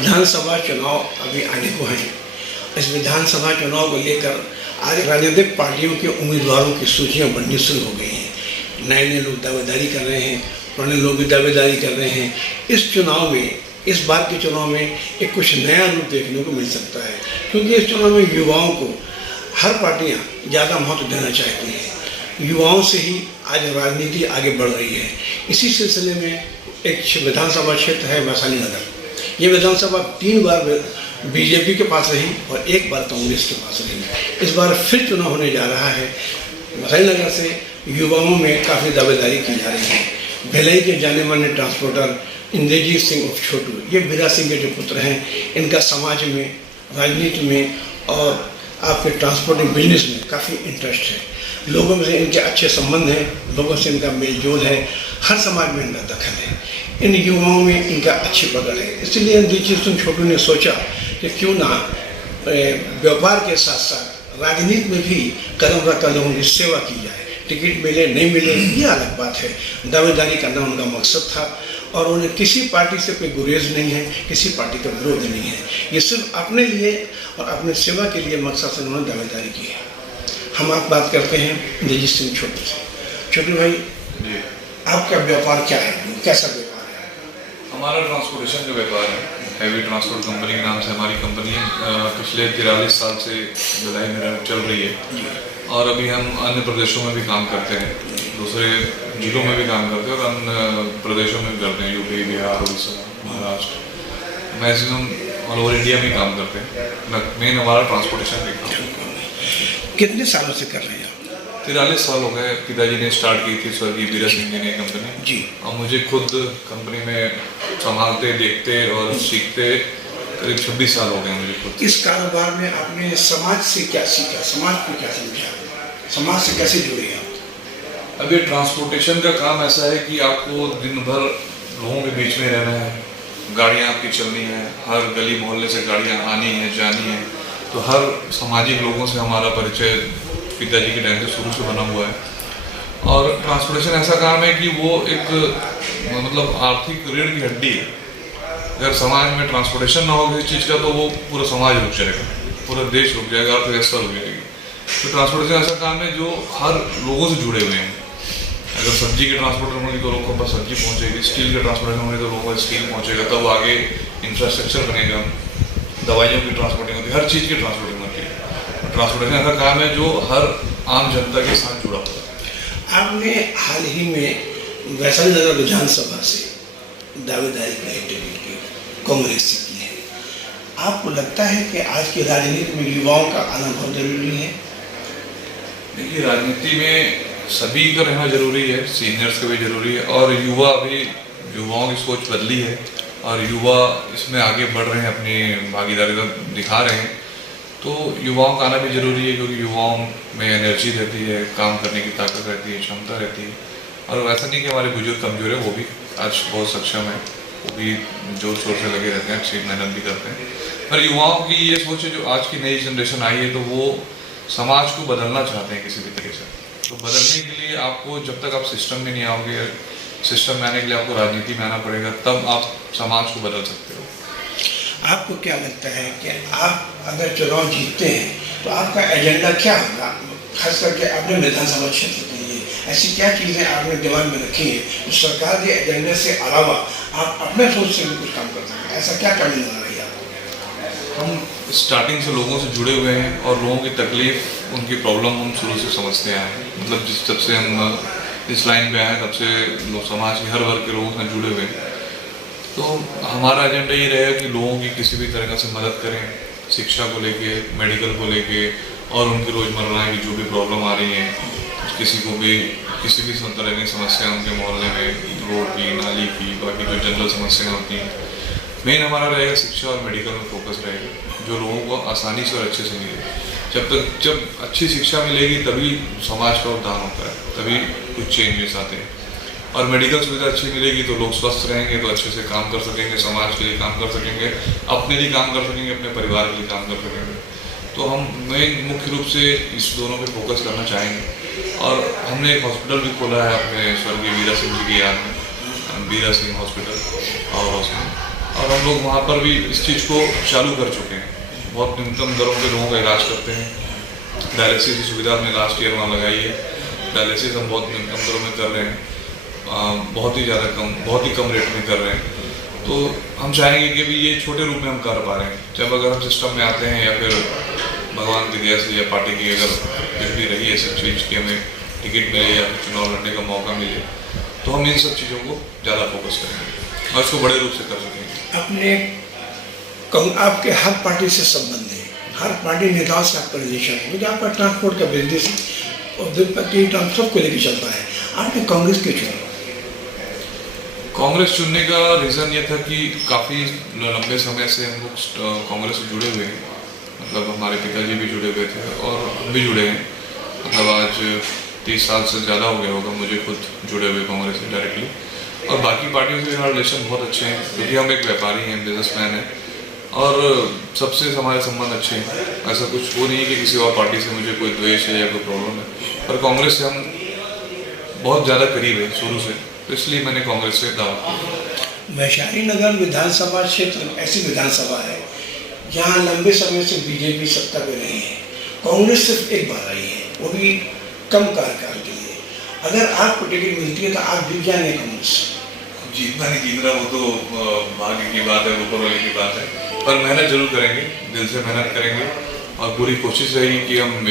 विधानसभा चुनाव अभी आने को हैं। इस विधानसभा चुनाव को लेकर आज राजनीतिक पार्टियों के उम्मीदवारों की सूचियां बननी शुरू हो गई हैं। नए नए लोग दावेदारी कर रहे हैं, पुराने लोग भी दावेदारी कर रहे हैं। इस चुनाव में, इस बार के चुनाव में एक कुछ नया रूप देखने को मिल सकता है, क्योंकि इस चुनाव में युवाओं को हर पार्टियां ज़्यादा महत्व देना चाहती हैं। युवाओं से ही आज राजनीति आगे बढ़ रही है। इसी सिलसिले में एक विधानसभा क्षेत्र है वैशाली नगर। ये विधानसभा 3 बार बीजेपी के पास रही और 1 बार कांग्रेस के पास रही। इस बार फिर चुनाव होने जा रहा है। वैशाली नगर से युवाओं में काफ़ी दावेदारी की जा रही है। भिलाई के जाने माने ट्रांसपोर्टर इंद्रजीत सिंह उर्फ छोटू, ये बीरा सिंह के जो पुत्र हैं, इनका समाज में, राजनीति में और आपके ट्रांसपोर्टिंग बिजनेस में काफ़ी इंटरेस्ट है। लोगों से इनके अच्छे संबंध हैं, लोगों से इनका मेलजोल है, हर समाज में इनका दखल है। इन युवाओं में इनका अच्छी पकड़ है। इसलिए इंद्रजीत सिंह छोटू ने सोचा कि क्यों ना व्यापार के साथ साथ राजनीति में भी कदम रखकर लोगों की सेवा की जाए। टिकट मिले नहीं मिले ये अलग बात है, दावेदारी करना उनका मकसद था और उन्हें किसी पार्टी से कोई गुरेज नहीं है, किसी पार्टी का विरोध नहीं है। ये सिर्फ अपने लिए और अपने सेवा के लिए मकसद से उन्होंने दावेदारी की है। हम आप बात करते हैं इंद्रजीत सिंह छोटू से। छोटू भाई, आपका व्यापार क्या है, कैसा व्यापार है? हमारा ट्रांसपोर्टेशन का व्यापार है। हैवी ट्रांसपोर्ट कंपनी के नाम से हमारी कंपनी पिछले 43 साल से भिलाई में चल रही है और अभी हम अन्य प्रदेशों में भी काम करते हैं, दूसरे जिलों में भी काम करते हैं और अन्य प्रदेशों में भी करते हैं, UP, Bihar, Orissa, Maharashtra, maximum all over India में काम करते हैं। मेन हमारा ट्रांसपोर्टेशन का काम है। कितने सालों से कर रहे हैं आप? 43 साल हो गए। पिताजी ने स्टार्ट की थी स्वर्गीय बीरा सिंह जी ने कंपनी जी, और मुझे खुद कंपनी में संभालते, देखते और सीखते करीब 26 साल हो गए मुझे खुद। इस कारोबार में आपने समाज से क्या सीखा, समाज को क्या समझा, समाज से कैसे जुड़े आप? अभी ट्रांसपोर्टेशन का काम ऐसा है कि आपको दिन भर लोगों के बीच में रहना है, गाड़ियाँ आपकी चलनी है, हर गली मोहल्ले से गाड़ियाँ आनी है, जानी है, तो हर सामाजिक लोगों से हमारा परिचय पिताजी के टाइम से शुरू से बना हुआ है। और ट्रांसपोर्टेशन ऐसा काम है कि वो एक मतलब आर्थिक रीढ़ की हड्डी है। अगर समाज में ट्रांसपोर्टेशन ना हो किसी चीज़ का तो वो पूरा समाज रुक जाएगा, पूरा देश रुक जाएगा, अर्थव्यवस्था रुक जाएगी। तो ट्रांसपोर्टेशन ऐसा काम है जो हर लोगों से जुड़े हुए हैं। अगर सब्जी के ट्रांसपोर्टर होंगे तो लोगों पर सब्जी पहुँचेगी, स्टील के ट्रांसपोर्टेशन होंगे तो लोगों पर स्टील पहुँचेगा, तब आगे इंफ्रास्ट्रक्चर बनेगा, दवाइयों की ट्रांसपोर्टिंग होती है, हर चीज़ की ट्रांसपोर्टिंग होती है। ट्रांसपोर्टेशन ऐसा काम है जो हर आम जनता के साथ जुड़ा हुआ है। आपने हाल ही में वैशाली नगर विधानसभा से दावेदारी की टिकट की, कांग्रेस से की है। आपको लगता है कि आज की राजनीति में युवाओं का आना बहुत जरूरी है? देखिए, राजनीति में सभी का रहना जरूरी है, सीनियर्स का भी जरूरी है और युवाओं की सोच बदली है और युवा इसमें आगे बढ़ रहे हैं, अपनी भागीदारी दिखा रहे हैं। तो युवाओं का आना भी ज़रूरी है क्योंकि युवाओं में एनर्जी रहती है, काम करने की ताकत रहती है, क्षमता रहती है। और ऐसा नहीं कि हमारे बुजुर्ग कमज़ोर है, वो भी आज बहुत सक्षम है, वो भी जोर शोर से लगे रहते हैं, अच्छी मेहनत भी करते हैं। पर युवाओं की ये सोच है, जो आज की नई जनरेशन आई है, तो वो समाज को बदलना चाहते हैं किसी भी तरीके से। तो बदलने के लिए आपको, जब तक आप सिस्टम में नहीं आओगे, सिस्टम में आने के लिए आपको राजनीति में आना पड़ेगा, तब आप समाज को बदल सकते हो। आपको क्या लगता है कि आप अगर चुनाव जीतते हैं तो आपका एजेंडा क्या होगा? खास करके अपने विधानसभा क्षेत्र के लिए ऐसी क्या चीज़ें आपने दिमाग में रखी हैं तो सरकार के एजेंडे से अलावा आप अपने सोच से भी कुछ काम कर सकते हैं? ऐसा क्या करने जा रही है आपको? हम स्टार्टिंग से लोगों से जुड़े हुए हैं और लोगों की तकलीफ, उनकी प्रॉब्लम हम शुरू से समझते आए हैं। मतलब जब से हम इस लाइन पे आए तब से लोग समाज के हर वर्ग के लोगों से जुड़े हुए हैं। तो हमारा एजेंडा ये रहेगा कि लोगों की किसी भी तरह से मदद करें, शिक्षा को लेके, मेडिकल को लेके और उनकी रोज़मर्रा की जो भी प्रॉब्लम आ रही है, किसी भी तरह की समस्या उनके मोहल्ले में, रोड की, नाली की, बाकी जो जनरल समस्याएं होती हैं, मेन हमारा रहेगा शिक्षा और मेडिकल में फोकस रहेगा, जो लोगों को आसानी से और अच्छे से मिले। जब अच्छी शिक्षा मिलेगी तभी समाज का उद्धार होता है, तभी कुछ चेंजेस आते हैं। और मेडिकल सुविधा अच्छी मिलेगी तो लोग स्वस्थ रहेंगे, तो अच्छे से काम कर सकेंगे, समाज के लिए काम कर सकेंगे, अपने लिए काम कर सकेंगे, अपने परिवार के लिए काम कर सकेंगे। तो हम मुख्य रूप से इस दोनों पे फोकस करना चाहेंगे। और हमने एक हॉस्पिटल भी खोला है अपने स्वर्गीय बीरा सिंह जी की याद में, बीरा सिंह हॉस्पिटल और उसमें, और हम हम लोग वहाँ पर भी इस चीज़ को चालू कर चुके हैं। बहुत न्यूनतम दरों पे लोगों का इलाज करते हैं। डायलिसिस की सुविधा हमने लास्ट ईयर वहाँ लगाई है। डायलिसिस हम बहुत न्यूनतम दरों में कर रहे हैं, बहुत ही कम रेट में कर रहे हैं। तो हम चाहेंगे कि भी ये छोटे रूप में हम कर पा रहे हैं। जब अगर हम सिस्टम में आते हैं या फिर भगवान की दया से या पार्टी की अगर कुछ भी रही है सब चीज़ की हमें टिकट मिले या फिर चुनाव लड़ने का मौका मिले, तो हम इन सब चीज़ों को ज़्यादा फोकस करेंगे और इसको बड़े रूप से कर सकेंगे। आपके हर पार्टी से संबंध है, हर पार्टी नेताओं से आपका रिलेशन है, क्योंकि आपका ट्रांसपोर्ट का बिजनेस और द्विपक्षीय सबको लेकर चलता है। आपने कांग्रेस क्यों चुना? कांग्रेस चुनने का रीज़न ये था कि काफ़ी लंबे समय से हम लोग कांग्रेस से जुड़े हुए हैं। मतलब हमारे पिताजी भी जुड़े हुए थे और हम भी जुड़े हैं। मतलब आज 30 साल से ज़्यादा हो गया होगा मुझे खुद जुड़े हुए कांग्रेस से डायरेक्टली। और बाकी पार्टियों से हमारे रिलेशन बहुत अच्छे हैं, क्योंकि हम एक व्यापारी हैं, बिजनेसमैन हैं और सबसे हमारे संबंध अच्छे हैं। ऐसा कुछ वो नहीं है कि किसी और पार्टी से मुझे कोई द्वेष है या कोई प्रॉब्लम है। पर कांग्रेस से हम बहुत ज़्यादा करीब है शुरू से, तो इसलिए मैंने कांग्रेस से दावा किया। वैशाली नगर विधानसभा क्षेत्र ऐसी विधानसभा है जहाँ लंबे समय से बीजेपी सत्ता में रही है, कांग्रेस सिर्फ एक बार आई है, वो भी कम कार्यकाल के लिए। अगर आपको टिकट मिलती है तो आप जीत जाएंगे कांग्रेस? जीतना नहीं जीतना वो तो भाग्य की बात है, ऊपर वाले की बात है, पर मेहनत जरूर करेंगे, दिल से मेहनत करेंगे और पूरी कोशिश रहेगी कि हम